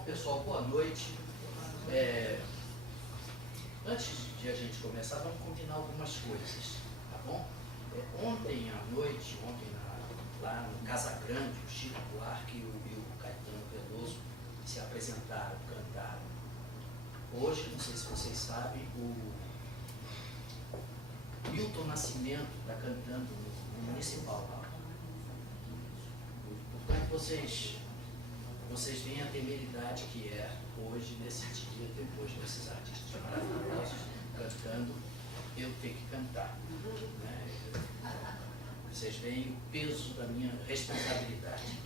Bom, pessoal, boa noite. Antes de a gente começar, vamos combinar algumas coisas, tá bom? Ontem à noite, lá no Casa Grande, o Chico Buarque e o Caetano Veloso se apresentaram, cantaram. Hoje, não sei se vocês sabem, o Milton Nascimento está cantando no Municipal. Portanto, vocês veem a temeridade que é hoje, nesse dia, depois desses artistas maravilhosos cantando, eu ter que cantar. Né? Vocês veem o peso da minha responsabilidade.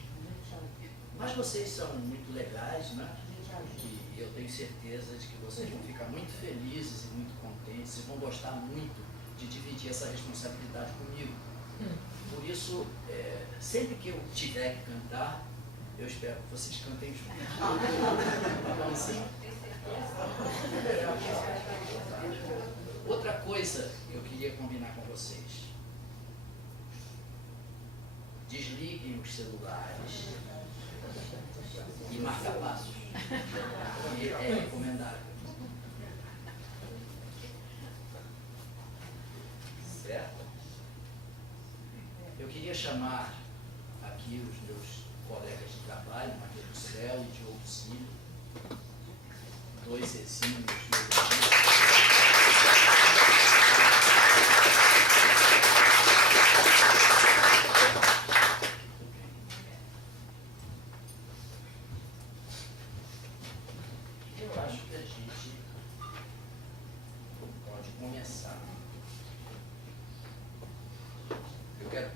Mas vocês são muito legais, né? E eu tenho certeza de que vocês vão ficar muito felizes e muito contentes, vocês vão gostar muito de dividir essa responsabilidade comigo. Por isso, sempre que eu tiver que cantar, eu espero que vocês cantem juntos. Tá bom assim? Outra coisa que eu queria combinar com vocês. Desliguem os celulares e marca-passos. É recomendável. Certo? Eu queria chamar aqui os meus colegas de trabalho, Matheus do Céu e Diogo Cílio, dois exímios eu acho que a gente pode começar. Eu quero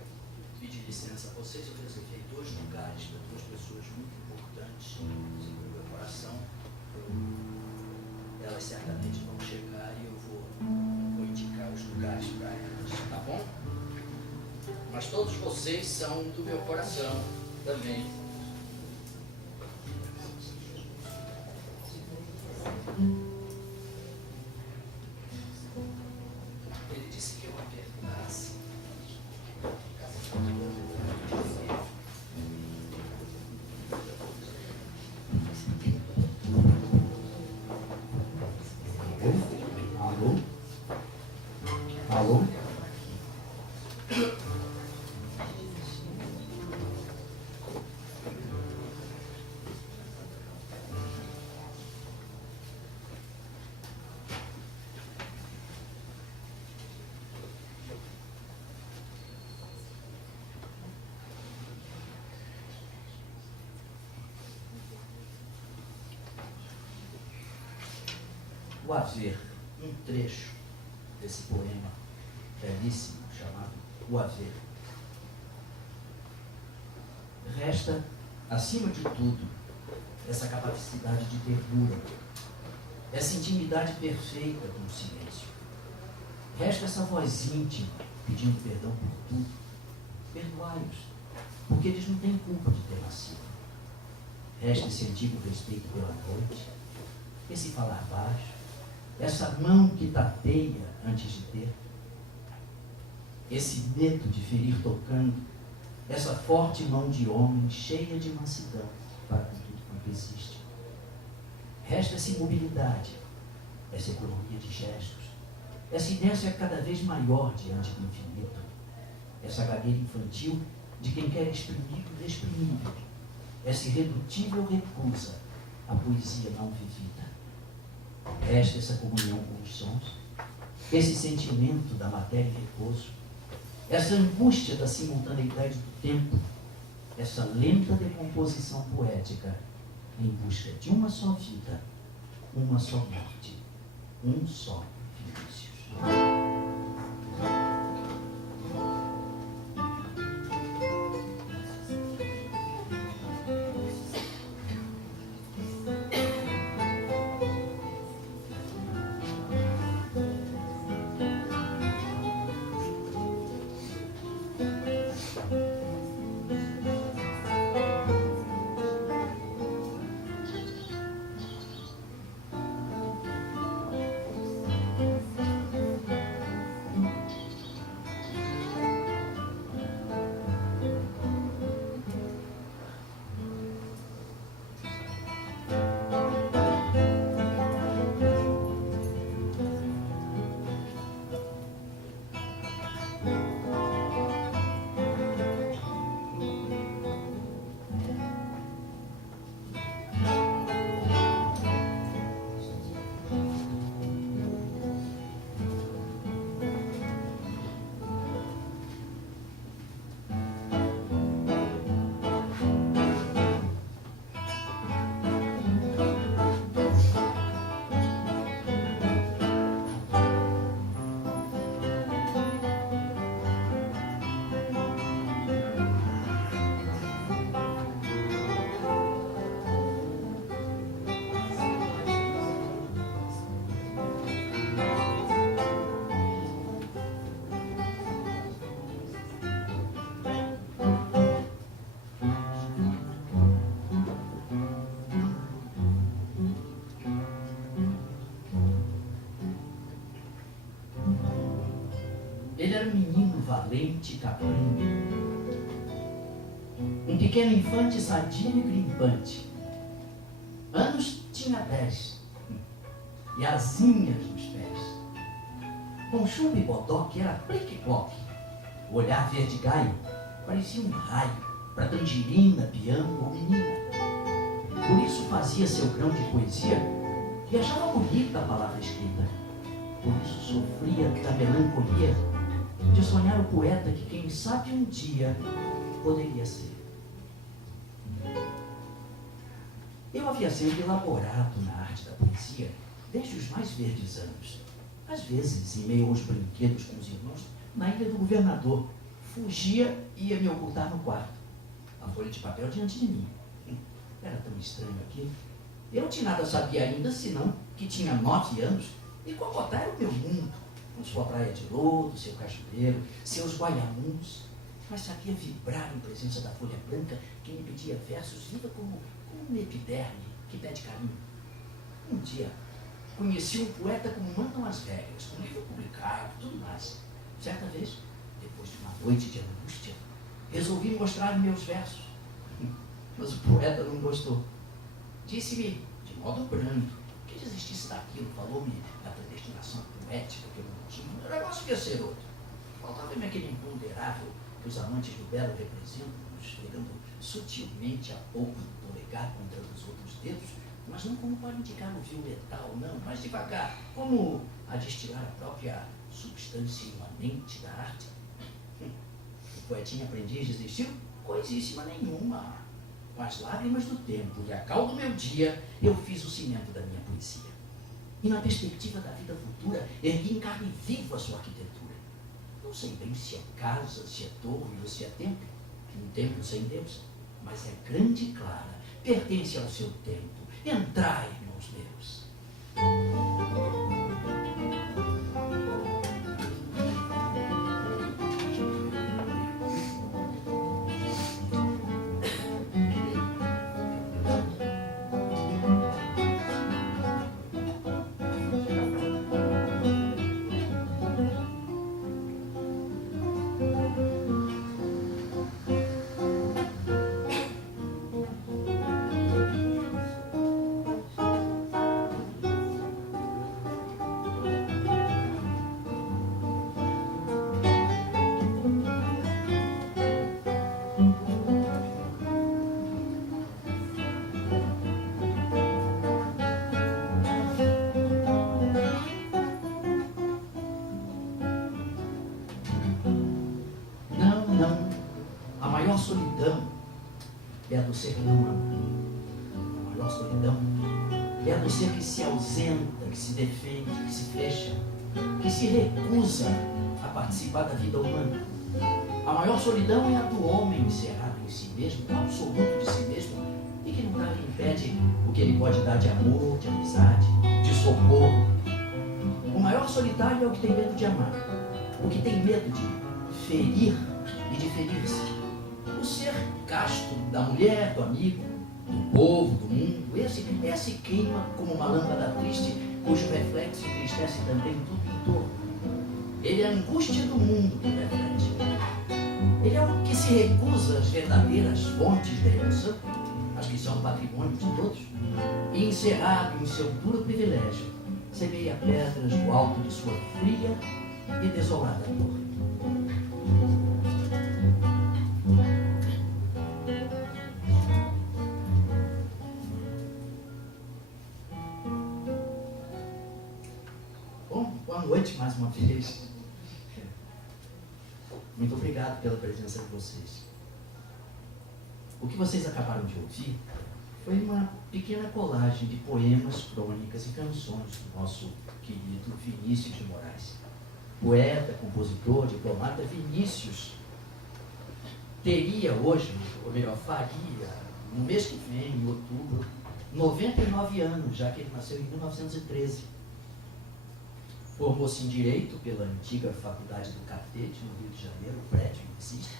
pedir licença a vocês, eu reservei 2 lugares para 2 pessoas muito importantes no meu coração. Elas certamente vão chegar e eu vou indicar os lugares para elas, tá bom? Mas todos vocês são do meu coração também. Ele disse que eu apertasse. Alô? O haver, um trecho desse poema belíssimo chamado O Haver. Resta, acima de tudo, essa capacidade de ternura, essa intimidade perfeita com o silêncio. Resta essa voz íntima pedindo perdão por tudo. Perdoai-os, porque eles não têm culpa de ter nascido. Resta esse antigo respeito pela noite, esse falar baixo, essa mão que tateia antes de ter, esse medo de ferir tocando, essa forte mão de homem cheia de mansidão para com tudo quanto existe. Resta essa imobilidade, essa economia de gestos, essa inércia cada vez maior diante do infinito, essa gagueira infantil de quem quer exprimir o inexprimível, essa irredutível recusa à poesia não vivida. Resta essa comunhão com os sons, esse sentimento da matéria em repouso, essa angústia da simultaneidade do tempo, essa lenta decomposição poética em busca de uma só vida, uma só morte, um só Vinícius. era um menino valente e caprino, um pequeno infante sadio e grimpante. Anos tinha 10, e asinhas nos pés. Com chuva e bodoque era plique-ploque. O olhar verde gaio parecia um raio para tangerina, piano ou menina. Por isso fazia seu grão de poesia e achava bonita a palavra escrita. Por isso sofria da melancolia de sonhar o poeta que, quem sabe, um dia poderia ser. Eu havia sempre elaborado na arte da poesia desde os mais verdes anos. Às vezes, em meio aos brinquedos com os irmãos, na ilha do governador, fugia e ia me ocultar no quarto, a folha de papel diante de mim. Era tão estranho aquilo. Eu de nada sabia ainda, senão que tinha 9 anos, e Cocotá era o meu mundo, com sua praia de lodo, seu cachoeiro, seus guaiamuns, mas sabia vibrar em presença da folha branca que me pedia versos viva como um epiderme que pede carinho. Um dia, conheci um poeta como mandam as regras, com livro publicado e tudo mais. Certa vez, depois de uma noite de angústia, resolvi mostrar meus versos. Mas o poeta não gostou. Disse-me, de modo brando, que desistisse daquilo, falou-me da predestinação poética que eu não tinha. O negócio ia ser outro. Faltava-me aquele imponderável que os amantes do belo representam, esfregando sutilmente a polpa do polegar contra os outros dedos, mas não como para indicar o violetal, não, mas devagar, como a destilar a própria substância imanente da arte. O poetinha aprendiz desistiu? Coisíssima nenhuma. Com as lágrimas do tempo e a cal do meu dia, eu fiz o cimento da minha poesia. E na perspectiva da vida futura, ergui em carne viva a sua arquitetura. Não sei bem se é casa, se é torre ou se é templo, um templo sem Deus, mas é grande e clara, pertence ao seu tempo. Entrai, irmãos meus. Solidão é a do ser que não ama. A maior solidão é a do ser que se ausenta, que se defende, que se fecha, que se recusa a participar da vida humana. A maior solidão é a do homem encerrado em si mesmo, no absoluto de si mesmo, e que nunca lhe impede o que ele pode dar de amor, de amizade, de socorro. O maior solitário é o que tem medo de amar, o que tem medo de ferir e de ferir-se. O ser casto da mulher, do amigo, do povo, do mundo, esse queima como uma lâmpada triste, cujo reflexo entristece também tudo em torno. Ele é a angústia do mundo que reflete. Ele é o que se recusa às verdadeiras fontes da emoção, as que são patrimônio de todos, e encerrado em seu duro privilégio, semeia pedras no alto de sua fria e desolada torre. Boa noite mais uma vez. Muito obrigado pela presença de vocês. O que vocês acabaram de ouvir foi uma pequena colagem de poemas, crônicas e canções do nosso querido Vinícius de Moraes. Poeta, compositor, diplomata, Vinícius teria hoje, ou melhor, faria, no mês que vem, em outubro, 99 anos, já que ele nasceu em 1913. Formou-se em Direito pela antiga Faculdade do Catete, no Rio de Janeiro, o prédio existe.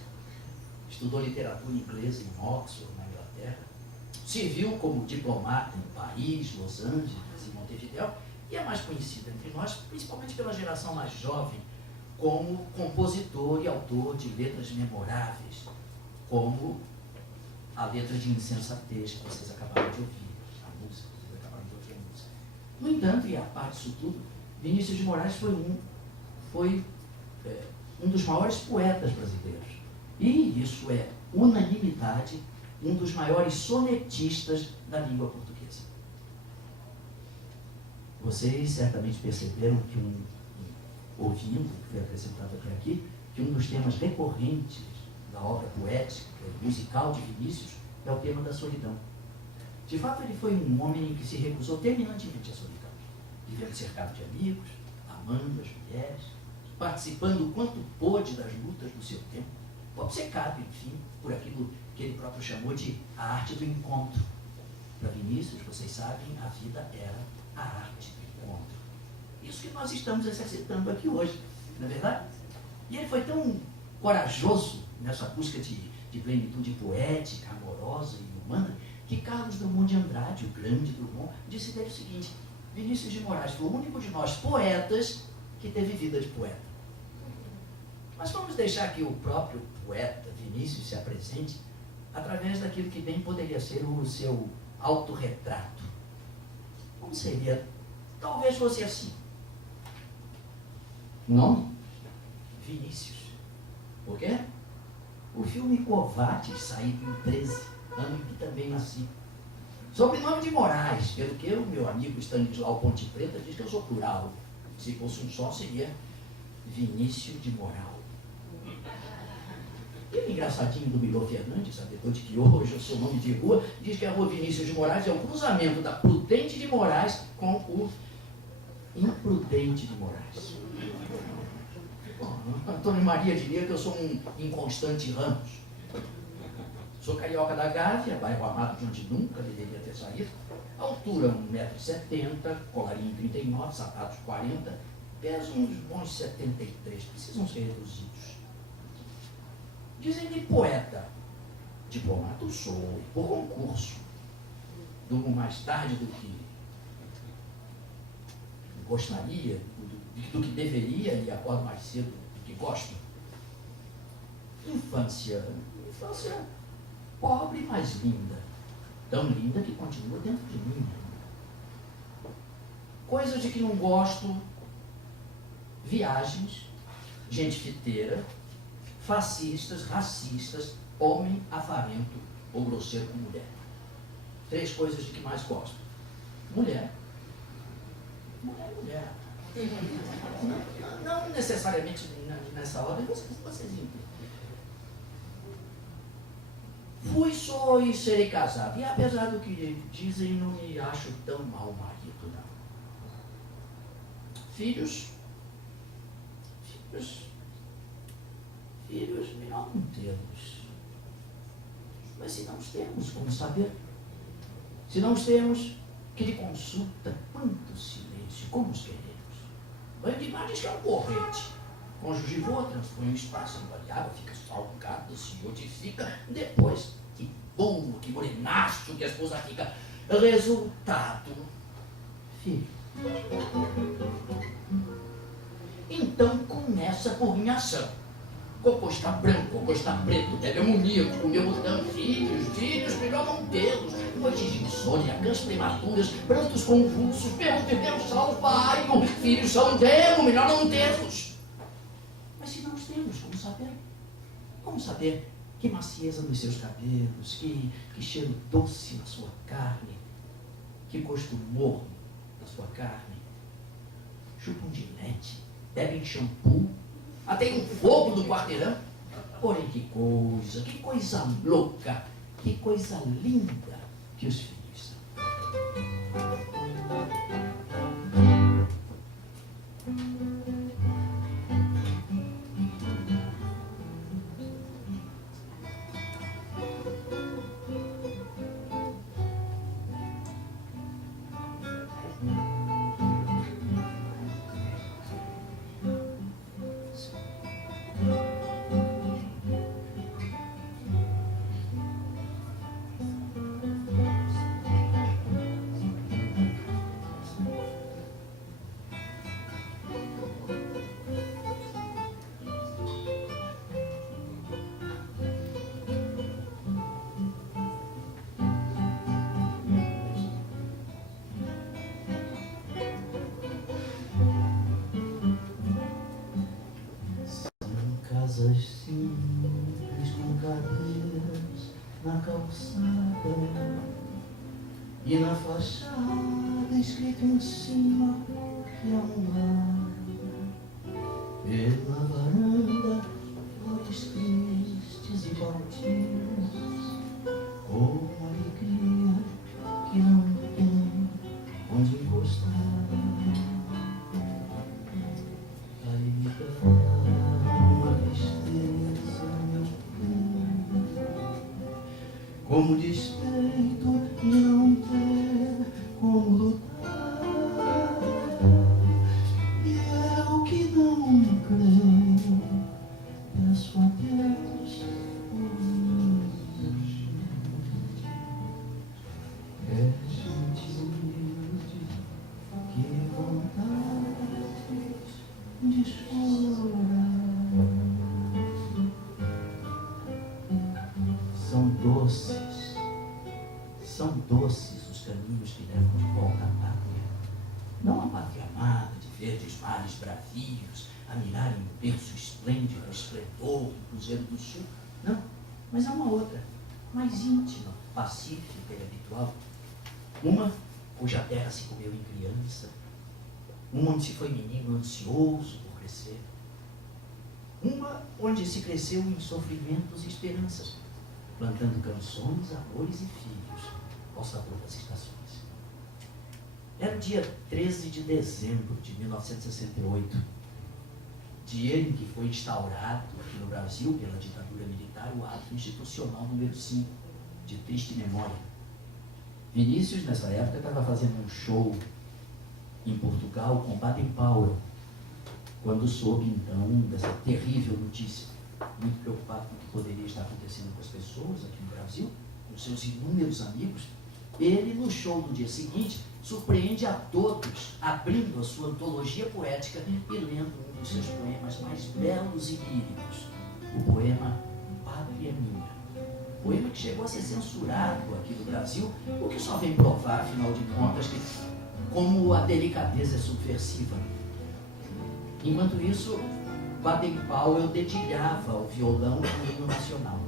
Estudou literatura inglesa em Oxford, na Inglaterra. Serviu como diplomata em Paris, Los Angeles e Montevidéu. E é mais conhecido entre nós, principalmente pela geração mais jovem, como compositor e autor de letras memoráveis, como a letra de Insensatez que vocês acabaram de ouvir, a música que vocês acabaram de ouvir. A música. No entanto, e a parte disso tudo, Vinícius de Moraes foi um dos maiores poetas brasileiros. E isso é unanimidade, um dos maiores sonetistas da língua portuguesa. Vocês certamente perceberam que ouvindo, que foi apresentado até aqui, que um dos temas recorrentes da obra poética, musical de Vinícius, é o tema da solidão. De fato, ele foi um homem que se recusou terminantemente à solidão, vivendo cercado de amigos, amando as mulheres, participando o quanto pôde das lutas do seu tempo, obcecado, enfim, por aquilo que ele próprio chamou de a arte do encontro. Para Vinícius, vocês sabem, a vida era a arte do encontro. Isso que nós estamos exercitando aqui hoje, não é verdade? E ele foi tão corajoso nessa busca de plenitude poética, amorosa e humana, que Carlos Drummond de Andrade, o grande Drummond, disse dele o seguinte: Vinícius de Moraes foi o único de nós poetas que teve vida de poeta. Mas vamos deixar que o próprio poeta Vinícius se apresente através daquilo que bem poderia ser o seu autorretrato. Como seria? Talvez fosse assim. Nome? Vinícius. Por quê? O filme Covardes, saído em 13, ano em que também nasci. Sobrenome de Moraes, pelo que o meu amigo Stanislau Ponte Preta diz que eu sou plural. Se fosse um só, seria Vinícius de Moral. E o engraçadinho do Milor Fernandes, sabedor de que hoje eu sou nome de rua, diz que a rua Vinícius de Moraes é o cruzamento da Prudente de Moraes com o Imprudente de Moraes. Bom, Antônio Maria diria que eu sou um inconstante Ramos. Sou carioca da Gávea, bairro amado de onde nunca deveria ter saído. Altura 1,70 m, colarinho 39, sapatos 40, peso uns bons 73, precisam ser reduzidos. Dizem-me poeta. Diplomata sou, por concurso. Durmo mais tarde do que gostaria, do que deveria, e acordo mais cedo do que gosto. Infância pobre, mas linda. Tão linda que continua dentro de mim. Coisas de que não gosto: viagens, gente fiteira, fascistas, racistas, homem avarento ou grosseiro com mulher. 3 coisas de que mais gosto: mulher. Não necessariamente nessa ordem, vocês entendem. Fui, sou e serei casado. E apesar do que dizem, não me acho tão mau marido, não. Filhos, melhor não temos. Mas se não os temos, como saber? Se não os temos, que de consulta, quanto silêncio, como os queremos. Banho de mar diz que é um corrente. Cônjuge voa, transpõe o espaço, invariável, fica salgado, se modifica. Depois, que burro, que morenaço que a esposa fica. Resultado: filho. Então começa por minha ação. Cocô está branco, cocô está preto, deve amoníaco, comeu botão, filhos, melhor não tê-los. Noites de insônia, cães prematuras, prantos convulsos, pergunto Deus salvaio, filhos são demo, melhor não tê-los. Mas se não os temos, como saber? Como saber que macieza nos seus cabelos, que cheiro doce na sua carne, que gosto morno na sua carne? Chupam de leite, bebem shampoo, até um fogo do quarteirão. Porém, que coisa louca, que coisa linda que os filhos são. simples com cadeiras na calçada e na fachada escrito em cima que é um lar. Pela varanda, flores tristes e baldias, com alegria que não tem onde encostar. Aí dá uma tristeza no meu peito, como despeito de não ter como lutar. Peço a Deus por mim. É gente humilde, que vontade de chorar. São doces os caminhos que levam de volta à pátria. Não a pátria amada de verdes mares bravios, a mirarem o berço esplêndido, o esplendor do Cruzeiro do Sul. Não, mas há uma outra, mais íntima, pacífica e habitual. Uma cuja terra se comeu em criança, uma onde se foi menino ansioso por crescer, uma onde se cresceu em sofrimentos e esperanças, plantando canções, amores e filhos ao sabor das estações. Era o dia 13 de dezembro de 1968, dia em que foi instaurado aqui no Brasil, pela ditadura militar, o ato institucional número 5, de triste memória. Vinícius, nessa época, estava fazendo um show em Portugal com Baden Powell, quando soube, então, dessa terrível notícia. Muito preocupado com o que poderia estar acontecendo com as pessoas aqui no Brasil, com seus inúmeros amigos, ele, no show do dia seguinte, surpreende a todos, abrindo a sua antologia poética e lendo um dos seus poemas mais belos e líricos, o poema Pátria Minha. Poema que chegou a ser censurado aqui no Brasil, o que só vem provar, afinal de contas, que, como a delicadeza é subversiva. Enquanto isso, Baden Powell dedilhava ao violão o hino nacional.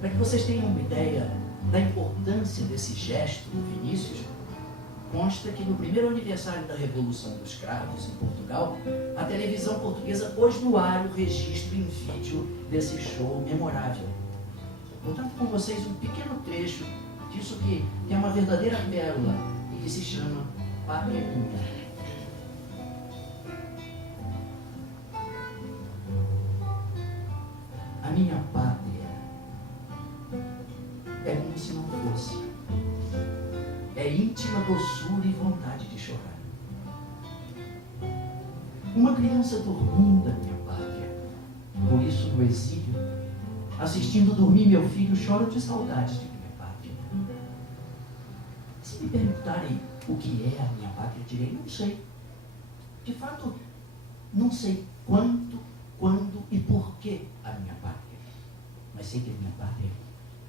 Para que vocês tenham uma ideia da importância desse gesto do Vinícius, consta que no primeiro aniversário da Revolução dos Cravos em Portugal, a televisão portuguesa pôs no ar o registro em vídeo desse show memorável. Portanto, com vocês um pequeno trecho disso que é uma verdadeira pérola e que se chama Pátria Minha. A minha pátria é como se não fosse. É íntima doçura e vontade de chorar. Uma criança dormindo da minha pátria, por isso no exílio, assistindo dormir meu filho, choro de saudades de minha pátria. Se me perguntarem o que é a minha pátria, direi, não sei. De fato, não sei quanto, quando e por que a minha pátria. Mas sei que a minha pátria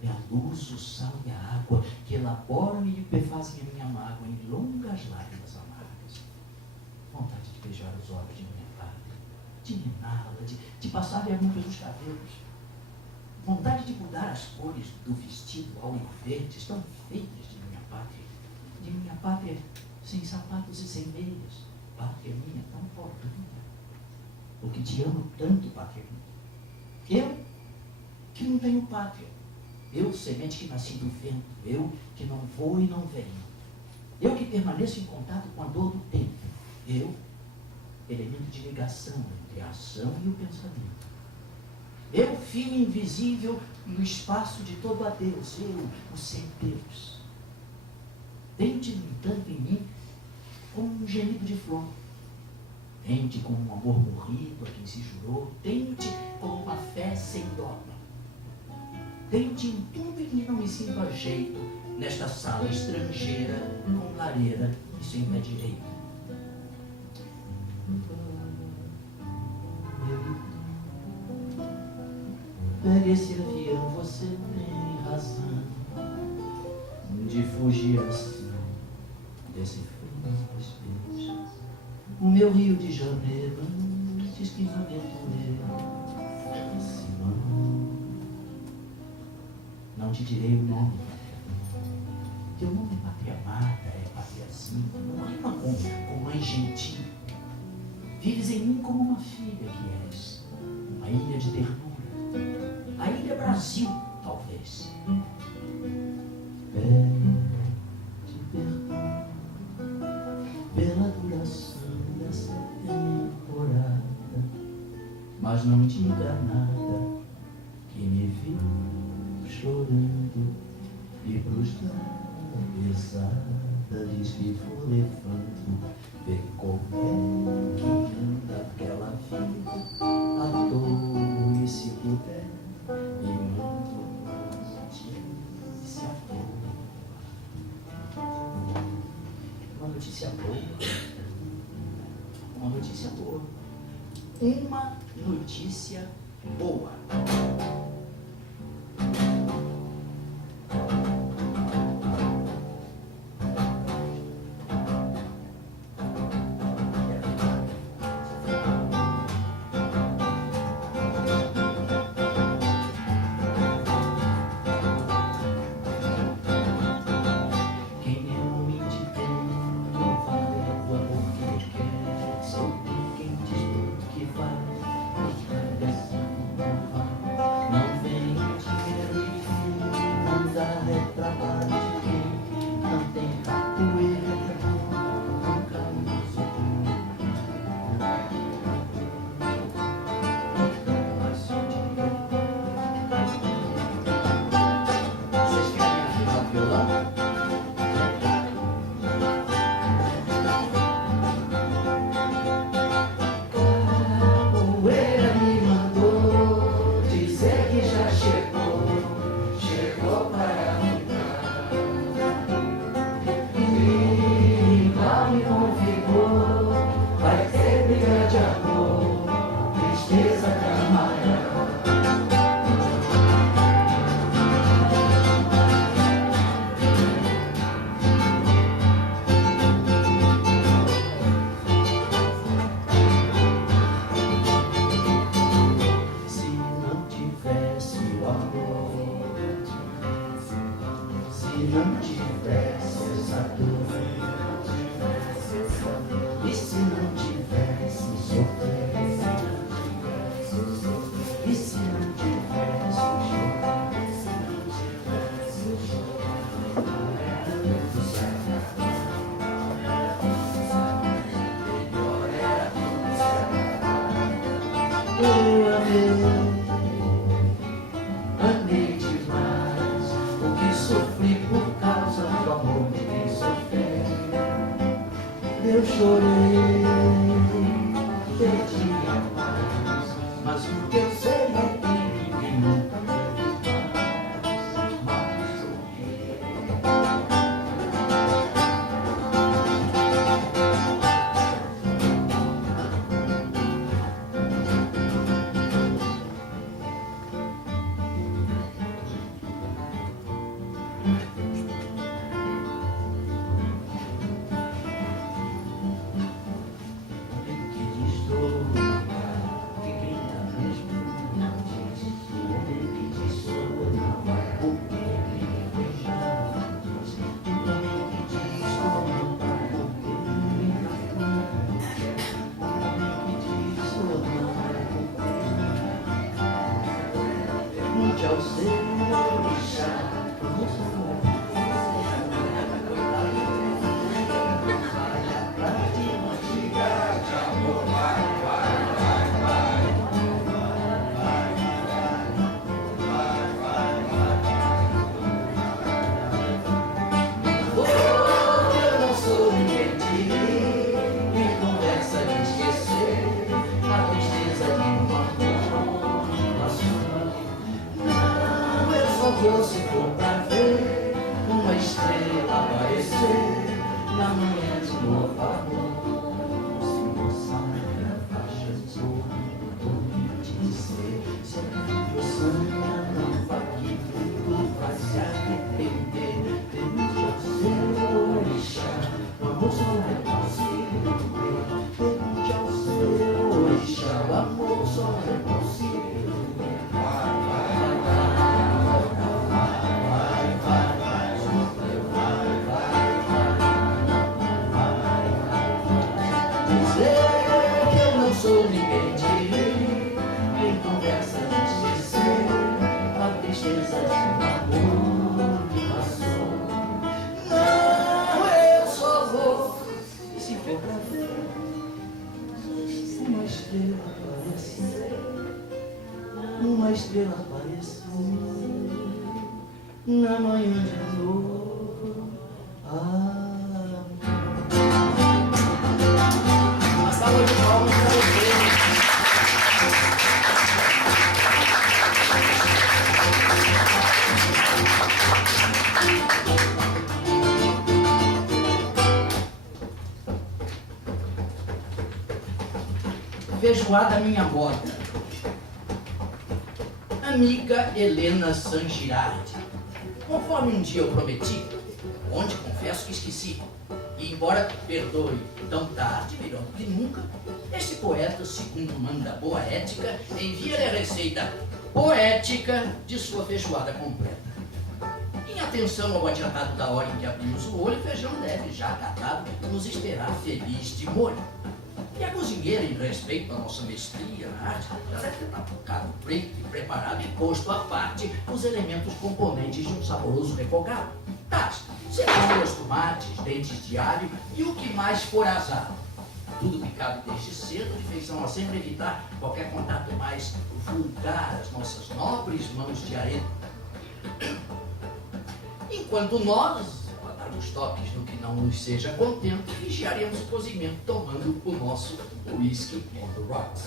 é a luz, o sal e a água que elaboram e liquefazem a minha mágoa em longas lágrimas amargas. Vontade de beijar os olhos de minha pátria, de niná-la, de passar-lhe a mão pelos cabelos. Vontade de mudar as cores do vestido ao verdes tão feias de minha pátria sem sapatos e sem meias. Pátria minha tão pobrinha, porque te amo tanto, pátria minha. Eu, que não tenho pátria. Eu, semente que nasci do vento. Eu, que não vou e não venho. Eu, que permaneço em contato com a dor do tempo. Eu, elemento de ligação entre a ação e o pensamento. Eu, fio invisível no espaço de todo adeus. Eu, o sem Deus. Tente, no entanto, em mim como um gemido de flor. Tente como um amor morrido a quem se jurou. Tente como uma fé sem dogma. Tente em tudo em que não me sinto a jeito nesta sala estrangeira, com lareira e sem pé direito. Pegue esse avião, você tem razão de fugir assim desse frio despejo. O meu Rio de Janeiro, antes que me aventureiro, se te direi o nome. Teu nome é pátria amada, é patriazinha, não rima com mãe gentil. Vives em mim como uma filha que és, uma ilha de ternura, a ilha Brasil, talvez. Pede perdão pela duração dessa temporada, mas não diga nada que me viu chorando e pros pesada diz que for levando, vê como é que anda aquela vida à toa, e se puder me manda uma notícia boa. Uma notícia boa. Uma notícia boa. Uma notícia boa. Amei demais o que sofri por causa do amor de quem sofreu. Eu chorei, perdi a paz, mas o que eu sei é que ninguém nunca teve paz, mas sofri. Se for pra ver uma estrela aparecer na manhã de novo amor, se moçada a faixa azul, ouvi dizer, se o sonho não vai que tudo vai se arrepender. Pergunte ao seu orixá, o amor só é possível ver. Pergunte ao seu orixá, o amor só é possível ver. estrela apareceu na manhã de novo. Uma salva de palmas para você. Feijoada minha moda. Amiga Helena San Girardi, conforme um dia eu prometi, onde confesso que esqueci, e embora perdoe tão tarde, melhor do que nunca, este poeta, segundo manda boa ética, envia-lhe a receita poética de sua feijoada completa. Em atenção ao adiantado da hora em que abrimos o olho, o feijão deve, já acatado, nos esperar feliz de molho. E a cozinheira, em respeito à nossa mestria na arte, já deve ter tapucado preto e preparado e posto à parte os elementos componentes de um saboroso refogado. Tais, cebolas, tomates, dentes de alho e o que mais for azar. Tudo picado desde cedo, de feição a sempre evitar qualquer contato mais vulgar às nossas nobres mãos de areia. Enquanto nós, os toques no que não nos seja contente, vigiaremos o cozimento tomando o nosso whisky on the rocks.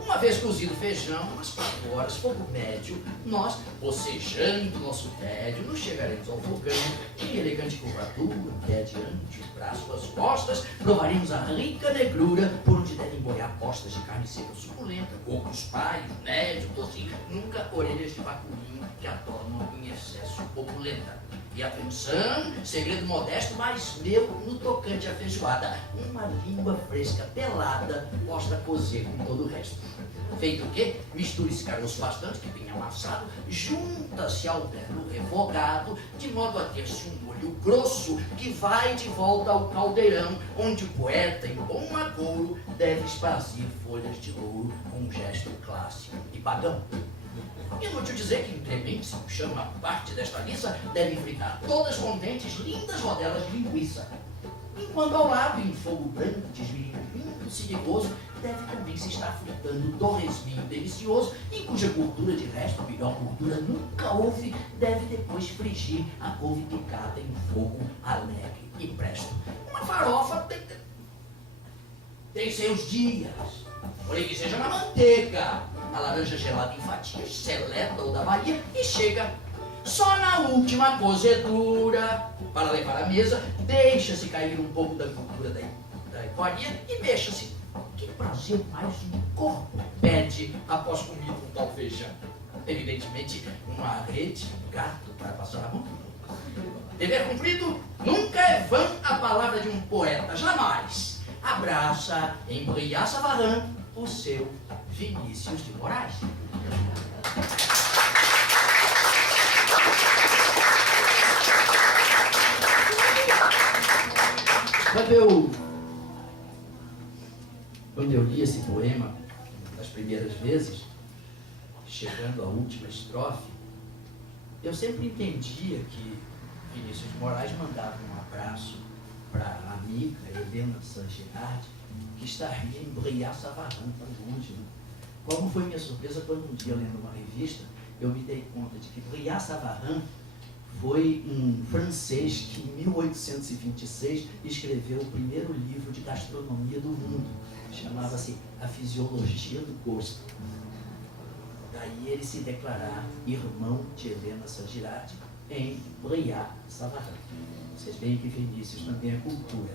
Uma vez cozido o feijão, às 4 horas, fogo médio, nós, bocejando nosso tédio, nos chegaremos ao fogão, em elegante curvatura, pé adiante, o braço às costas, provaremos a rica negrura, por onde devem boiar postas de carne seca suculenta, cocos paios, médio, tocinho, nunca orelhas de bacurinho que a tornam em excesso opulenta. E atenção, segredo modesto, mas meu, no tocante à feijoada, uma língua fresca, pelada, posta a cozer com todo o resto. Feito o quê? Misture esse caroço bastante, que pinhão assado, junta-se ao belo refogado, de modo a ter-se um molho grosso, que vai de volta ao caldeirão, onde o poeta, em bom agouro, deve esparcir folhas de louro, com um gesto clássico e pagão. Inútil dizer que incremente, se chama parte desta lista, devem fritar todas contentes lindas rodelas de linguiça. Enquanto ao lado, em fogo branco, desmilinguindo, silicoso, deve também se estar fritando torresminho delicioso, em cuja gordura de resto, melhor gordura nunca houve, deve depois frigir a couve picada em fogo alegre e presto. Uma farofa tem seus dias, porém que seja na manteiga. A laranja gelada em fatias, seleta ou da Bahia, e chega só na última cozedura. Para levar à mesa, deixa-se cair um pouco da gordura da iguaria e mexa-se. Que prazer mais um corpo pede após comido um tal feijão? Evidentemente, uma rede, um gato para passar a mão. Dever cumprido, nunca é vã a palavra de um poeta, jamais. Abraça em Brillat Savarin o seu Vinícius de Moraes. Quando eu li esse poema, das primeiras vezes, chegando à última estrofe, eu sempre entendia que Vinícius de Moraes mandava um abraço para a amiga Helena San Girardi, que estaria em Brillat Savarin, tão longe, né? Como foi minha surpresa quando um dia, lendo uma revista, eu me dei conta de que Brillat Savarin foi um francês que, em 1826, escreveu o primeiro livro de gastronomia do mundo. Chamava-se A Fisiologia do Gosto. Daí ele se declarar irmão de Helena San Girardi em Brillat Savarin. Vocês veem que Vinícius também é cultura.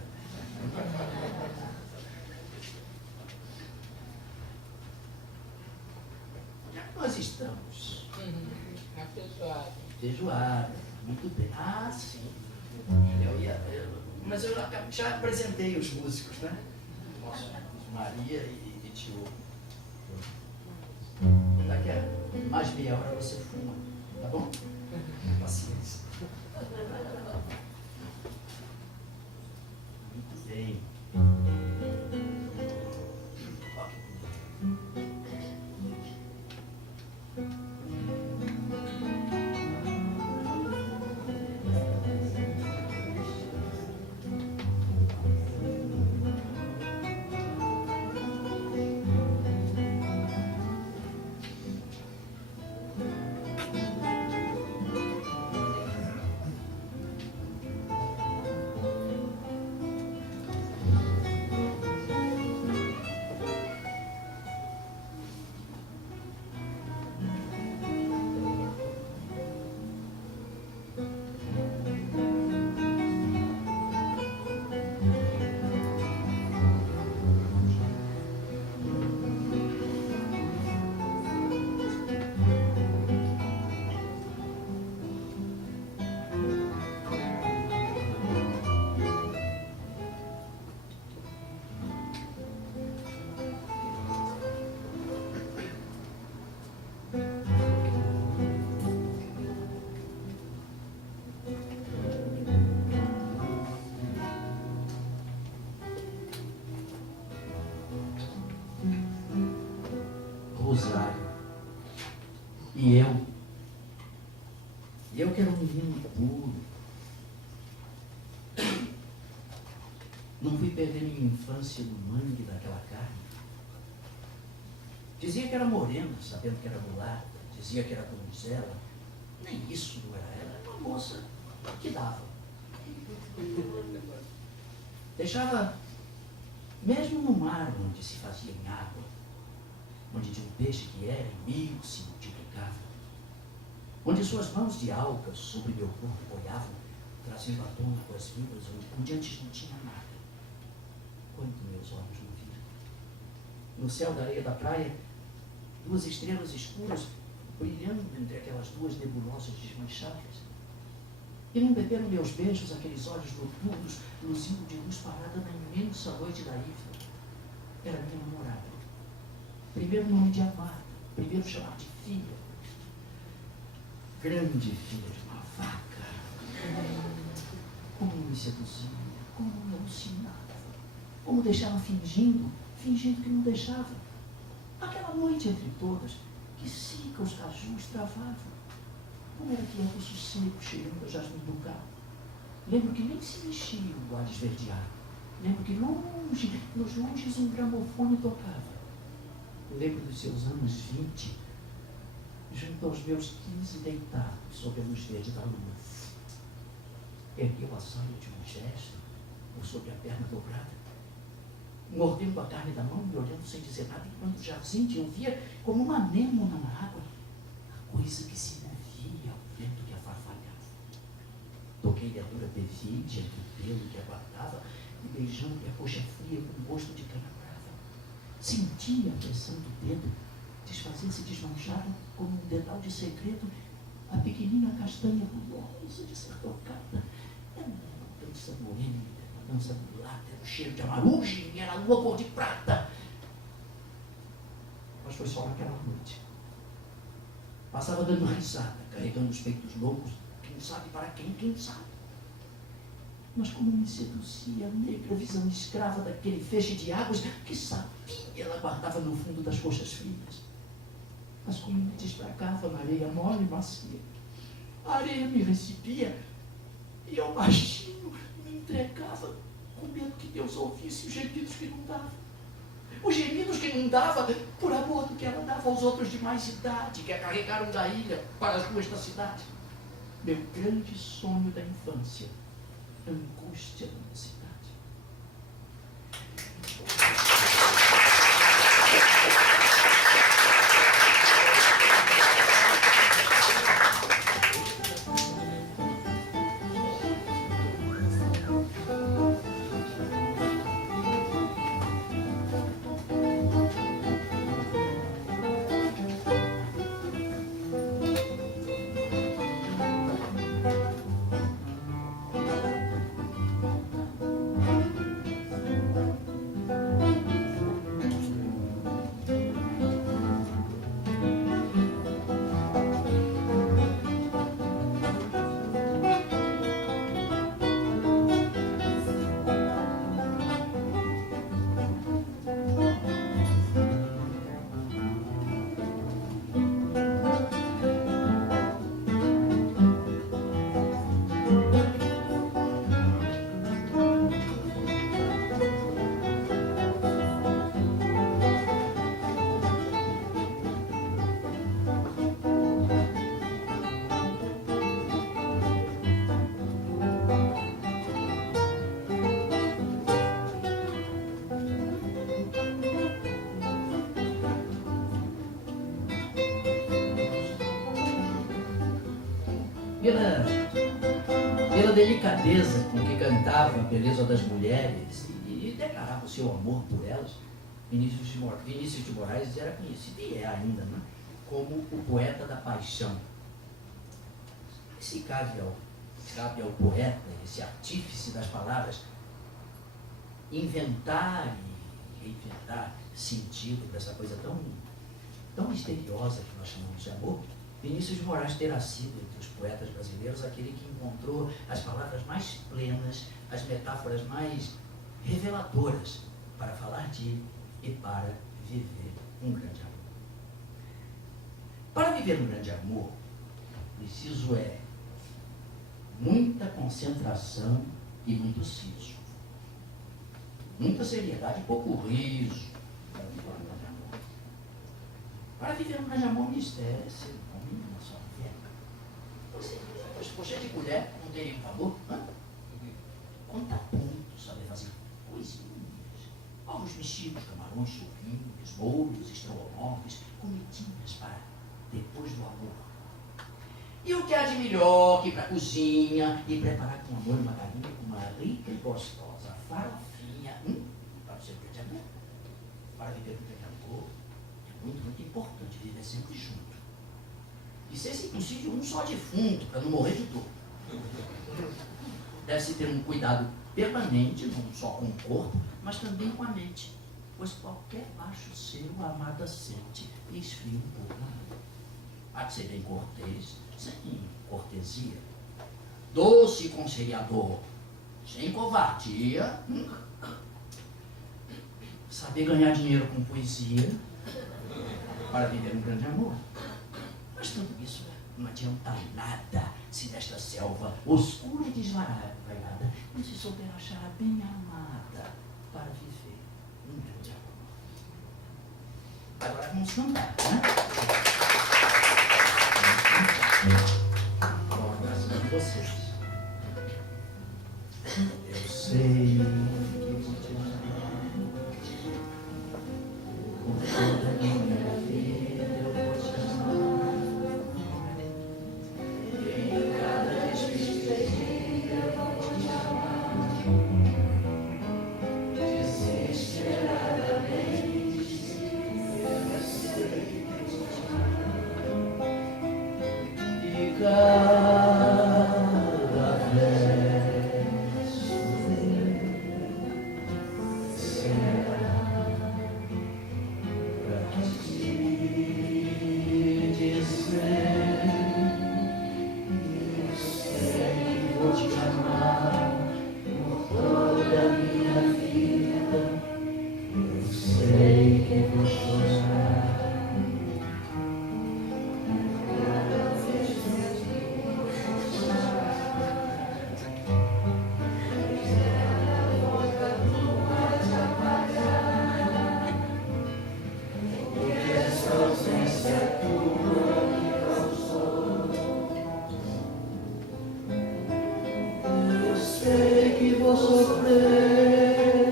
Onde é que nós estamos? A feijoada. Feijoada, muito bem. Ah, sim. Mas eu já apresentei os músicos, né? Nossa, Maria e Tio. Daqui a mais meia hora você fuma, tá bom? Paciência. Muito bem. Eu que era um menino puro. Não fui perder minha infância no mangue daquela carne. Dizia que era morena, sabendo que era mulata. Dizia que era donzela. Nem isso não era ela. Era uma moça que dava. Deixava, mesmo no mar onde se fazia em água, onde de um peixe que era em mil se multiplicava, onde suas mãos de algas sobre meu corpo boiavam, trazendo à tona águas vivas, onde antes não tinha nada. Quanto meus olhos não viram. No céu da areia da praia, 2 estrelas escuras brilhando entre aquelas 2 nebulosas desmanchadas. E não beberam meus beijos aqueles olhos noturnos, luzindo de luz parada na imensa noite da Ívila. Era minha namorada. Primeiro nome de amada, primeiro chamar de filha. Grande filha de uma vaca. Como me seduzia, como me alucinava, como deixava fingindo que não deixava. Aquela noite entre todas, que seca os cajus travavam. Como era que era o sossego cheirando a jasmim do carro. Lembro que nem se mexia o ar esverdeado. Lembro que longe, nos longes, um gramofone tocava. Lembro dos seus anos 20, junto aos meus 15, deitado sob a luz verde da lua. Ergueu a saia de um gesto, ou sobre a perna dobrada, mordendo a carne da mão e olhando sem dizer nada, enquanto jazente eu via como uma anêmona na água, a coisa que se movia ao vento que a farfalhava. Toquei-lhe a dura pevídia do pelo que aguardava, e beijando-lhe a coxa fria com gosto de cana brava. Sentia a pressão do dedo desfazer-se desmanchada como um dedal de segredo, a pequenina castanha rulosa de ser tocada. Era uma dança morena, uma dança mulata, era um cheiro de amarugem, era a lua cor de prata. Mas foi só naquela noite. Passava dando risada, carregando os peitos loucos, quem sabe para quem sabe. Mas como me seduzia a negra visão escrava daquele feixe de águas que sabia ela guardava no fundo das coxas frias. Mas como me desbracava na areia mole e macia, a areia me recebia e eu baixinho me entregava com medo que Deus ouvisse os gemidos que não dava. Os gemidos que não dava por amor do que ela dava aos outros de mais idade, que a carregaram da ilha para as ruas da cidade. Meu grande sonho da infância, a angústia da mocidade. Pela delicadeza com que cantava a beleza das mulheres e declarava o seu amor por elas, Vinícius de Moraes era conhecido, e é ainda, né, como o poeta da paixão. Se cabe ao poeta, esse artífice das palavras, inventar e reinventar sentido dessa coisa tão misteriosa que nós chamamos de amor, Vinícius de Moraes terá sido, entre os poetas brasileiros, aquele que encontrou as palavras mais plenas, as metáforas mais reveladoras para falar de e para viver um grande amor. Para viver um grande amor, preciso muita concentração e muito siso. Muita seriedade e pouco riso. Para viver um grande amor, mistério é ser um homem na sua fé. Você ficou cheio de colher, não teria um favor? Conta pontos, saber fazer coisinhas. Ovos mexidos, camarões, sopinhos, molhos, estrogonofes, comidinhas para depois do amor. E o que há de melhor que ir para a cozinha e preparar com amor uma galinha com uma rica e gostosa farofinha para o seu grande amor. Para viver um grande amor, é muito, muito importante viver sempre junto. E se é impossível, um só defunto, para não morrer de dor. Deve-se ter um cuidado permanente, não só com o corpo, mas também com a mente. Pois qualquer baixo seu a amada sente e esfria um pouco na mão. Há de ser bem cortês, sem cortesia. Doce e conciliador, sem covardia. Saber ganhar dinheiro com poesia, para viver um grande amor. Mas tudo isso não adianta nada se nesta selva oscura e desvairada não se souber achar a bem amada para viver um grande amor. Agora vamos cantar, né? Bom, agora com vocês. Eu sei que vou te amar com toda a minha vida, eu vou te amar. Em cada despedida eu vou te amar. Desesperadamente eu sei que vou te amar. E cada verso será pra te dizer: eu sei que vou te amar por toda a minha vida, eu sei que vou chorar. Sei que vou sofrer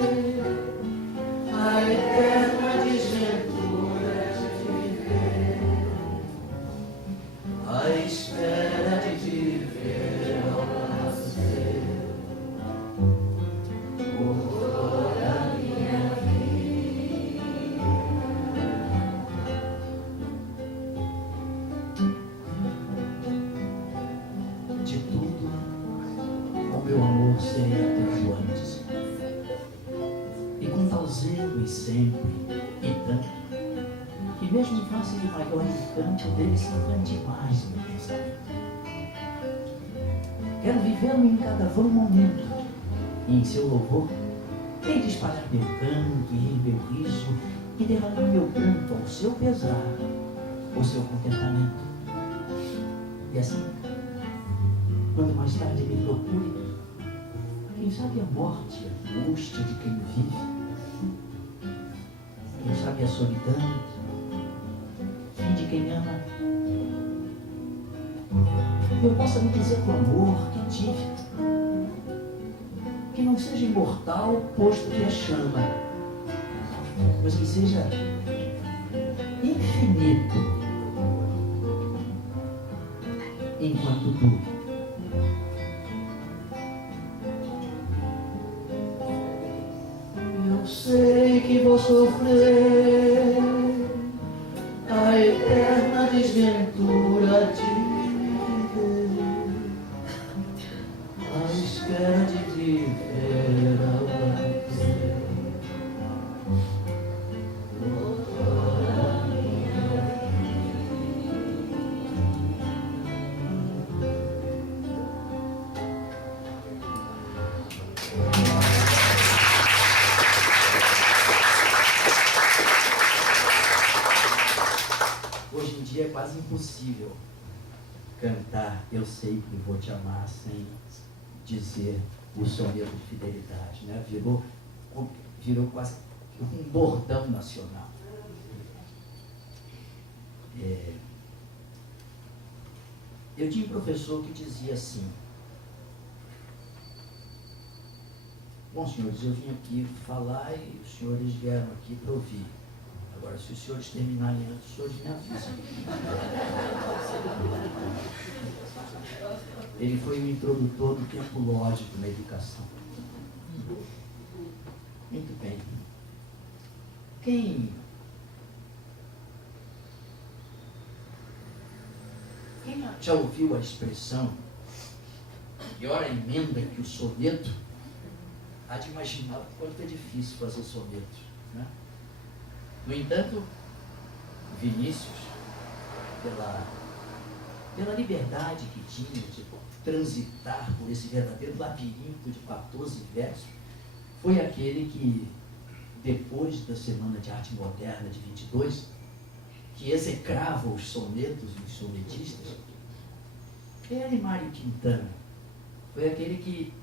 a eterna desventura de viver, a espera de te ver ao nascer, por toda a minha vida. De tudo o meu amor seria tanto antes, e com tal zelo e sempre, e tanto, que mesmo em face de maior encanto, dele se encante mais meu pensamento. Quero vivê-lo em cada vão momento, e em seu louvor, hei de espalhar meu canto e meu riso, e derramar meu pranto ao seu pesar, ao seu contentamento. E assim, quando mais tarde me procure, quem sabe a morte, a angústia de quem vive, quem sabe a solidão, fim de quem ama, eu possa me dizer com o amor que tive, que não seja imortal, posto que a chama, mas que seja infinito enquanto dure. Eu sei que vou sofrer a eterna desventura de viver, à espera de te ver ao nascer, por toda a minha Hoje em dia é quase impossível cantar Eu Sei Que Vou Te Amar sem dizer o soneto de fidelidade, né? Virou quase um bordão nacional. Eu tinha um professor que dizia assim: bom, senhores, eu vim aqui falar e os senhores vieram aqui para ouvir. Agora, se os senhores terminarem antes, os senhores me avisam. Ele foi o introdutor do tempo lógico na educação. Muito bem. Quem já ouviu a expressão pior a emenda que o soneto? Há de imaginar o quanto é difícil fazer soneto, né? No entanto, Vinícius, pela liberdade que tinha de transitar por esse verdadeiro labirinto de 14 versos, foi aquele que, depois da Semana de Arte Moderna de 22, que execrava os sonetos e os sonetistas. Ele, Mário Quintana, foi aquele que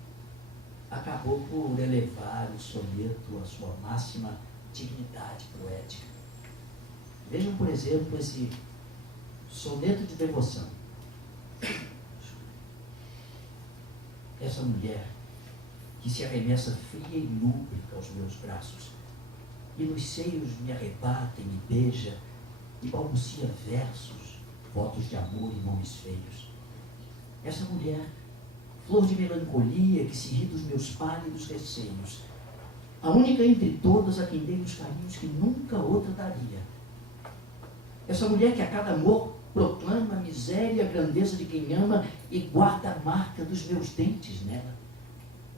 acabou por elevar o soneto à sua máxima dignidade poética. Vejam, por exemplo, esse soneto de devoção. Essa mulher que se arremessa fria e lúbrica aos meus braços, e nos seios me arrebata e me beija, e balbucia versos, votos de amor e nomes feios. Essa mulher, flor de melancolia que se ri dos meus pálidos receios, a única entre todas a quem dei os carinhos que nunca outra daria. Essa mulher que a cada amor proclama a miséria e a grandeza de quem ama e guarda a marca dos meus dentes nela.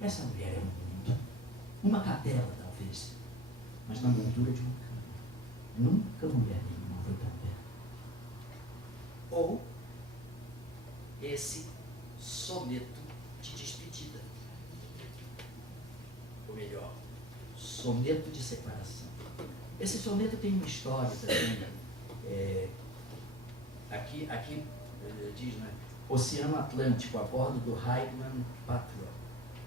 Essa mulher é um mundo, uma cadela talvez, mas na moldura de uma cama. Nunca mulher nenhuma foi tão bela. Ou esse soneto de despedida, ou melhor, soneto de separação. Esse soneto tem uma história também. Aqui diz, né? Oceano Atlântico, a bordo do Highland Patrol,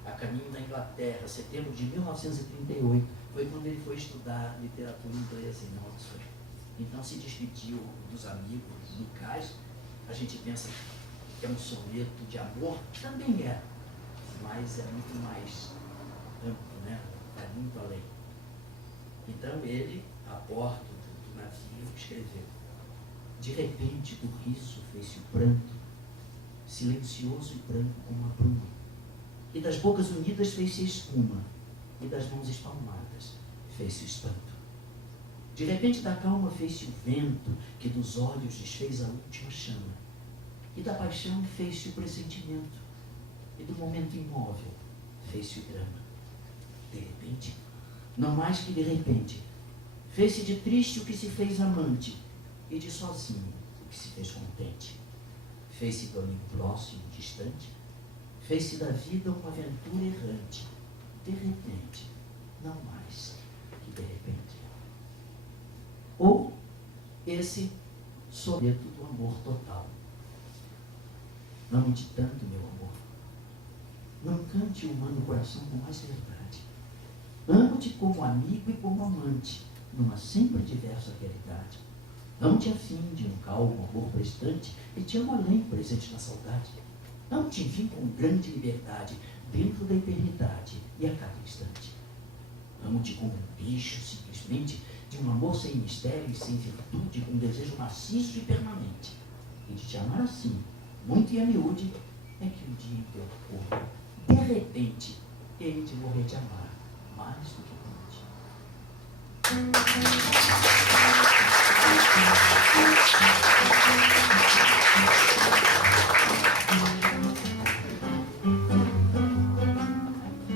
a caminho da Inglaterra, setembro de 1938, foi quando ele foi estudar literatura inglesa em Oxford. Então se despediu dos amigos. No caso, a gente pensa que é um soneto de amor, também é, mas é muito mais amplo, né? É muito além. Então ele, a bordo do navio, escreveu: de repente do riso fez-se o pranto, silencioso e branco como a bruma, e das bocas unidas fez-se espuma, e das mãos espalmadas fez-se o espanto. De repente da calma fez-se o vento, que dos olhos desfez a última chama, e da paixão fez-se o pressentimento, e do momento imóvel fez-se o drama. De repente, não mais que de repente, fez-se de triste o que se fez amante, e de sozinho o que se fez contente. Fez-se do amigo próximo, distante, fez-se da vida uma aventura errante. De repente, não mais que de repente. Ou esse soneto do amor total. Não ame tanto, meu amor. Não cante o humano coração com mais verdade. Amo-te como amigo e como amante, numa sempre diversa realidade. Amo-te a fim de um calmo amor prestante, e te amo além, presente na saudade. Amo-te, enfim, com grande liberdade, dentro da eternidade e a cada instante. Amo-te como um bicho, simplesmente, de um amor sem mistério e sem virtude, com um desejo maciço e permanente. E de te amar assim, muito e a miúde, é que um dia em teu corpo, de repente, hei de morrer de amar, mais do que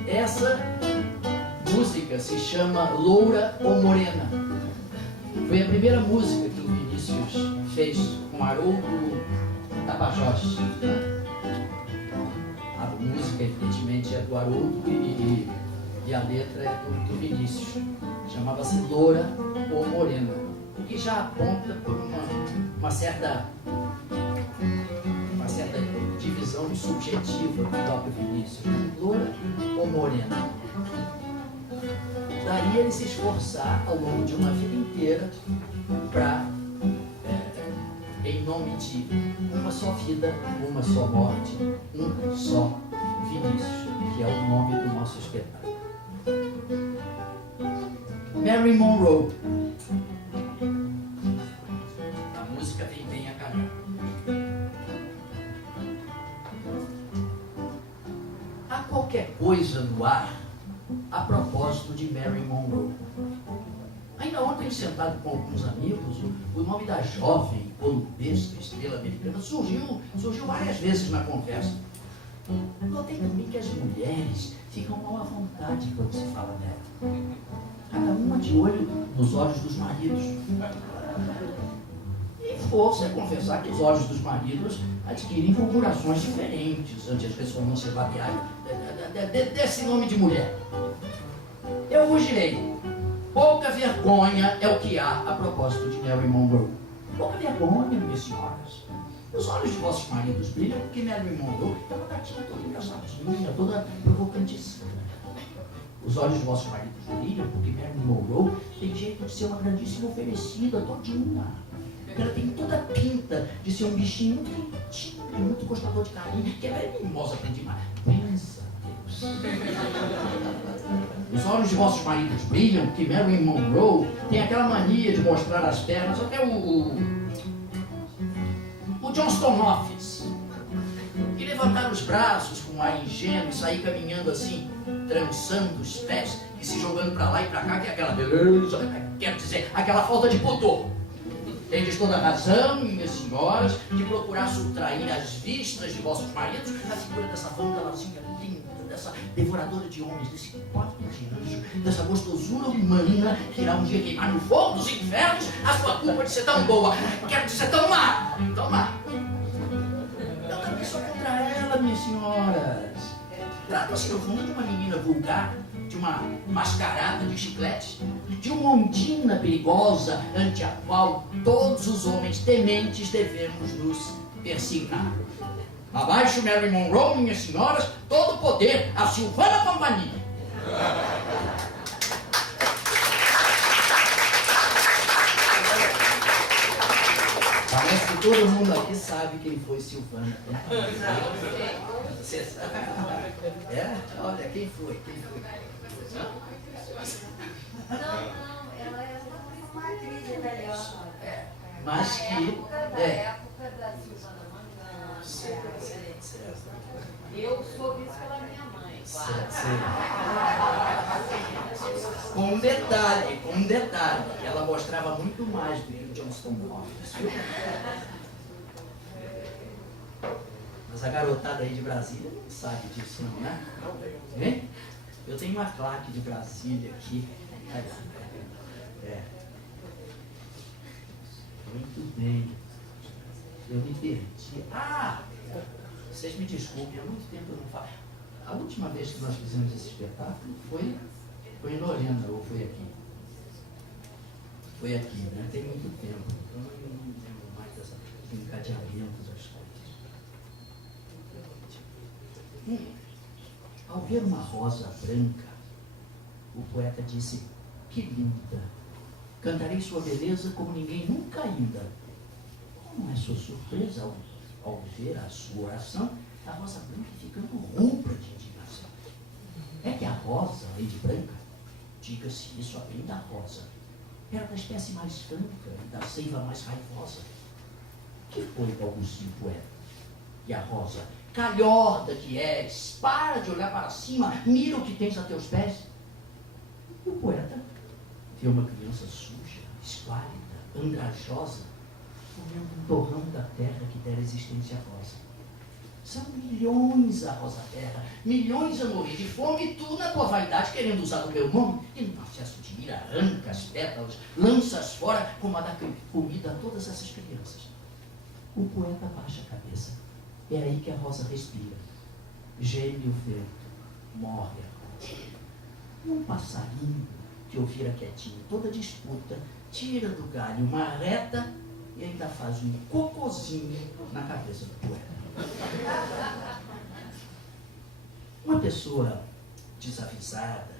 essa música se chama Loura ou Morena. Foi a primeira música que o Vinícius fez com Haroldo Tapajós. A música, evidentemente, é do Haroldo e a letra é do Vinícius. Chamava-se Loura ou Morena, o que já aponta por uma certa subjetiva do próprio Vinícius, loura ou morena. Daí ele se esforçar ao longo de uma vida inteira para, em nome de uma só vida, uma só morte, um só Vinícius, que é o nome do nosso espetáculo. Mary Monroe. A música vem bem a calhar. Há qualquer coisa no ar a propósito de Mary Monroe. Ainda ontem, sentado com alguns amigos, o nome da jovem columbista estrela americana surgiu várias vezes na conversa. Notei também que as mulheres ficam mal à vontade quando se fala nela. Cada uma de olho nos olhos dos maridos. E força é confessar que os olhos dos maridos adquirem configurações diferentes ante as ressonâncias labiais desse nome de mulher. Eu vos direi, pouca vergonha é o que há a propósito de Mary Monroe. Pouca vergonha, minhas senhoras. Os olhos de vossos maridos brilham porque Mary Monroe é uma gatinha toda engraçadinha, toda provocantezinha. Os olhos de vossos maridos brilham porque Mary Monroe tem jeito de ser uma grandíssima oferecida, todinha. Ela tem toda a pinta de ser um bichinho muito quentinho, muito gostador de carinho, que ela é mimosa pra demais. Pensa, Deus. Os olhos de vossos maridos brilham porque Mary Monroe tem aquela mania de mostrar as pernas, até o Johnston Office, e levantar os braços com um ar ingênuo e sair caminhando assim, trançando os pés e se jogando pra lá e pra cá, que é aquela beleza, quero dizer, aquela falta de pudor. Tendes toda a razão, minhas senhoras, de procurar subtrair às vistas de vossos maridos a figura dessa vândalazinha linda, dessa devoradora de homens, desse porco de anjo, dessa gostosura humana que irá um dia queimar no fogo dos infernos a sua culpa de ser tão boa, quero dizer, tão má, tão má. Eu também sou contra ela, minhas senhoras. Trata-se, no fundo, de uma menina vulgar, de uma mascarada de chiclete, de uma ondina perigosa ante a qual todos os homens tementes devemos nos persignar. Abaixo Mary Monroe, minhas senhoras, todo o poder a Silvana Companhia. Parece que todo mundo aqui sabe quem foi Silvana. Você sabe? É? Olha, quem foi? Não, ela é uma atriz italiana. Mas que... Na época da Silvana Mangano. Certo. Eu soube isso pela minha mãe, claro. Com um detalhe, ela mostrava muito mais do que o Johnston Office. Mas a garotada aí de Brasília não sabe disso, não, né? Hein? Eu tenho uma claque de Brasília aqui. Muito bem. Eu me perdi. Vocês me desculpem, há muito tempo eu não falo. A última vez que nós fizemos esse espetáculo foi em Lorena, ou foi aqui? Foi aqui, né? Tem muito tempo. Então eu não lembro mais desse encadeamento das coisas. Ao ver uma rosa branca, o poeta disse: que linda! Cantarei sua beleza como ninguém nunca ainda. Como é sua surpresa ao ver a sua oração, a rosa branca ficando rubra de indignação. É que a rosa, além de branca, diga-se isso além da rosa, era da espécie mais franca e da seiva mais raivosa. Que foi, balbucia o poeta? E a rosa: calhorda que és, para de olhar para cima, mira o que tens a teus pés. E o poeta vê uma criança suja, esquálida, andrajosa, comendo um torrão da terra que dera existência à rosa. São milhões a rosa terra, milhões a morrer de fome, e tu, na tua vaidade, querendo usar o meu nome, e num acesso de ira, arranca as pétalas, lança-as fora, como a dar comida a todas essas crianças. O poeta baixa a cabeça. É aí que a rosa respira. Geme o vento, morre a rosa. E um passarinho que ouvira quietinho toda disputa, tira do galho uma reta e ainda faz um cocozinho na cabeça do poeta. pessoa desavisada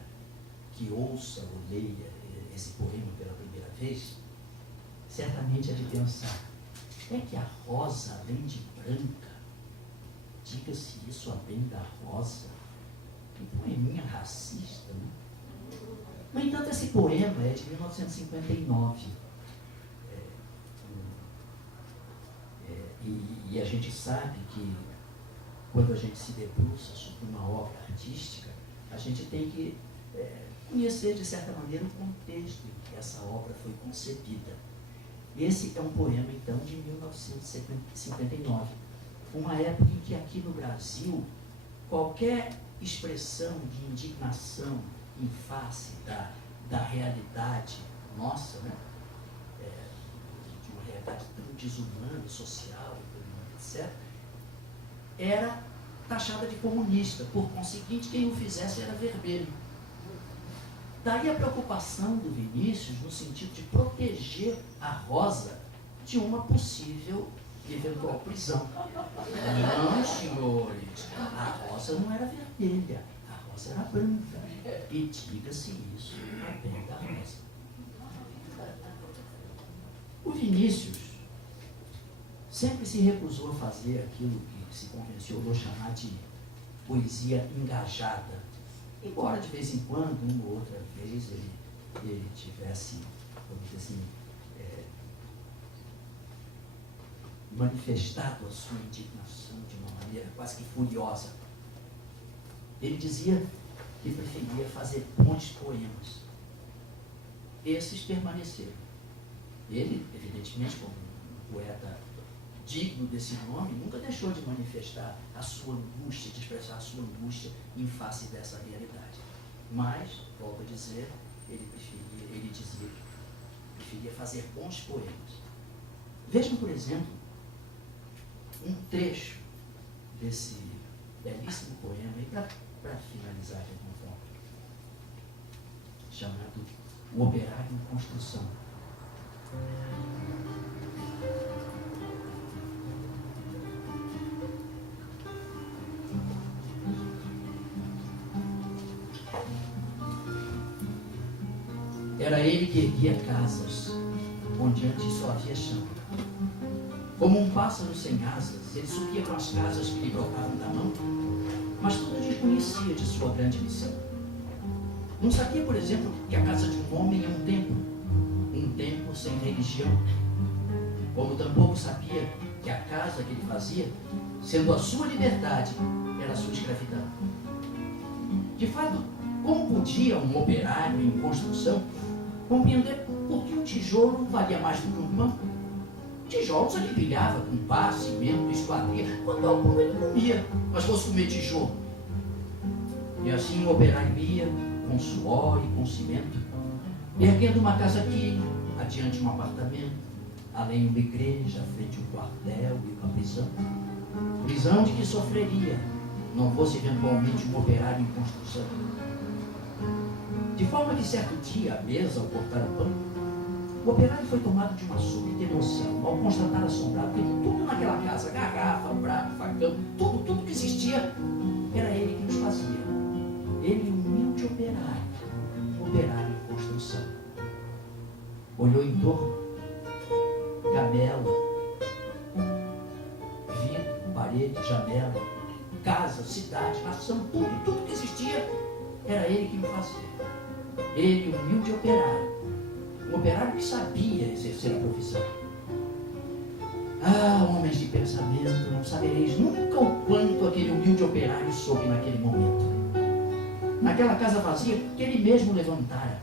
que ouça ou leia esse poema pela primeira vez, certamente é de pensar, é que a rosa, além de branca, diga-se isso além da rosa, que poeminha racista, né? No entanto, esse poema é de 1959. E a gente sabe que quando a gente se debruça sobre uma obra artística, a gente tem que conhecer, de certa maneira, o contexto em que essa obra foi concebida. Esse é um poema, então, de 1959, uma época em que aqui no Brasil, qualquer expressão de indignação em face da realidade nossa, né? De uma realidade tão desumana, social, etc., era taxada de comunista. Por conseguinte, quem o fizesse era vermelho. Daí a preocupação do Vinícius no sentido de proteger a rosa de uma possível e eventual prisão. Não, senhores, a rosa não era vermelha, a rosa era branca. E diga-se isso também da rosa. O Vinícius sempre se recusou a fazer aquilo que se convencionou chamar de poesia engajada. Embora de vez em quando, uma ou outra vez, ele tivesse, vamos dizer assim, manifestado a sua indignação de uma maneira quase que furiosa. Ele dizia que preferia fazer bons poemas. Esses permaneceram. Ele, evidentemente, como um poeta digno desse nome, nunca deixou de manifestar a sua angústia, de expressar a sua angústia em face dessa realidade. Mas, volto a dizer, ele dizia que preferia fazer bons poemas. Vejam, por exemplo, um trecho desse belíssimo poema, e para finalizar de alguma forma, chamado O Operário em Construção. Era ele que erguia casas, onde antes só havia chão. Como um pássaro sem asas, ele subia com as casas que lhe brotavam da mão, mas tudo desconhecia de sua grande missão. Não sabia, por exemplo, que a casa de um homem é um templo sem religião. Como tampouco sabia que a casa que ele fazia, sendo a sua liberdade, era a sua escravidão. De fato, como podia um operário em construção compreender por que um tijolo valia mais do que um pão? Tijolos ele pilhava com pá, cimento, esquadria, quando algum ele comia, mas fosse comer tijolo. E assim o operário ia, com suor e com cimento, erguendo uma casa aqui, adiante um apartamento, além uma igreja, à frente um quartel e uma prisão. Prisão de que sofreria, não fosse eventualmente um operário em construção. De forma que certo dia, à mesa, ao cortar o pão, o operário foi tomado de uma súbita emoção, ao constatar assombrado que tudo naquela casa, garrafa, prato, facão, tudo que existia, era ele que nos fazia. Ele, humilde operário em construção. Olhou em torno, gamela, vidro, parede, janela, casa, cidade, nação, tudo que existia, era ele que me fazia. Ele, humilde operário, um operário que sabia exercer a profissão. Ah, homens de pensamento, não sabereis nunca o quanto aquele humilde operário soube naquele momento. Naquela casa vazia que ele mesmo levantara,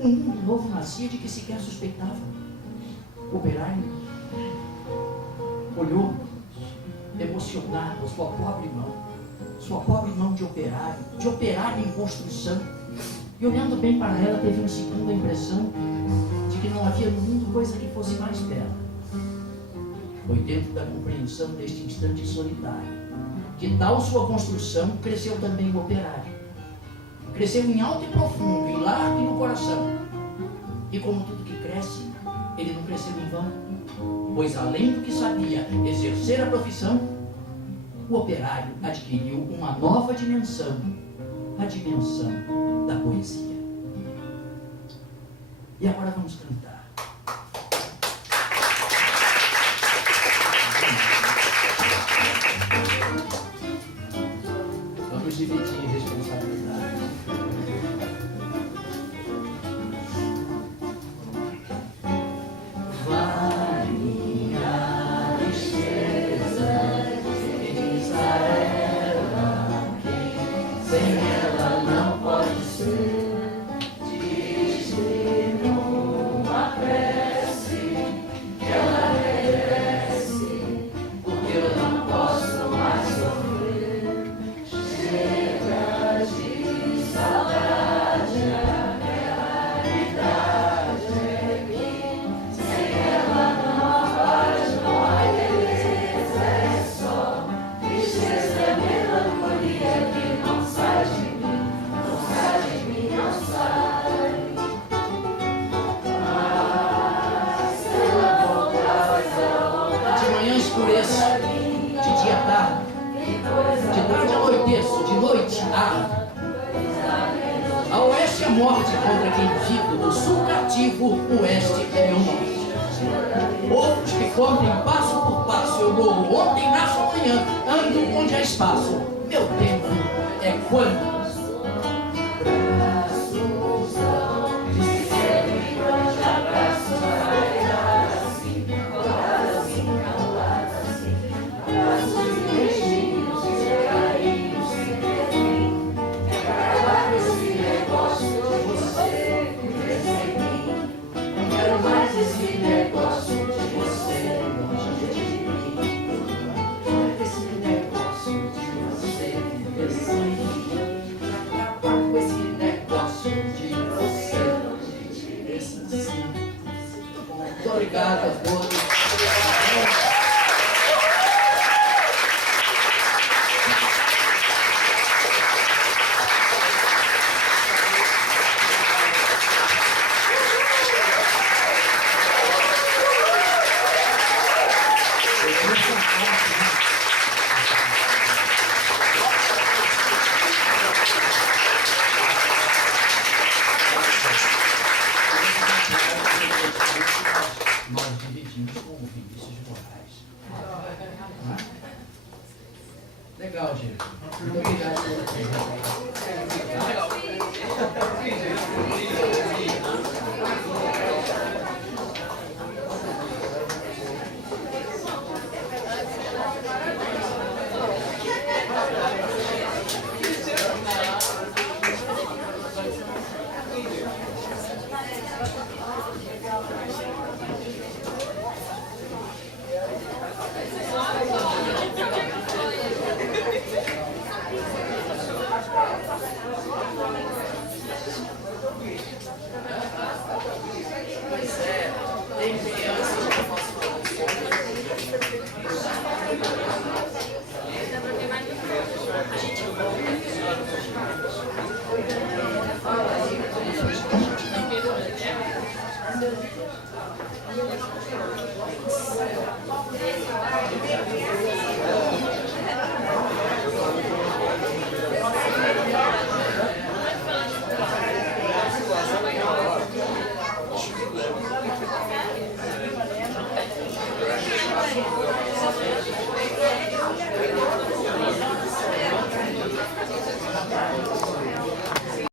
um mundo novo nascia de que sequer suspeitava. O operário olhou, emocionado, a sua pobre mão de operário em construção, e olhando bem para ela, teve uma segunda impressão de que não havia no mundo coisa que fosse mais bela. Foi dentro da compreensão deste instante solitário que tal sua construção cresceu também o operário. Cresceu em alto e profundo, em largo e no coração. E como tudo que cresce, ele não cresceu em vão, pois além do que sabia exercer a profissão, o operário adquiriu uma nova dimensão, a dimensão da poesia. E agora vamos cantar. Vamos dividir responsabilidade. A oeste é morte contra quem vive, no sul cativo, o oeste é meu norte. Outros que contem passo por passo, eu morro ontem, nasço amanhã, ando onde há espaço. Meu tempo é quando. Obrigado a todos. Nós dividimos com o Vinícius de Moraes. Legal, gente. Muito obrigado por vocês.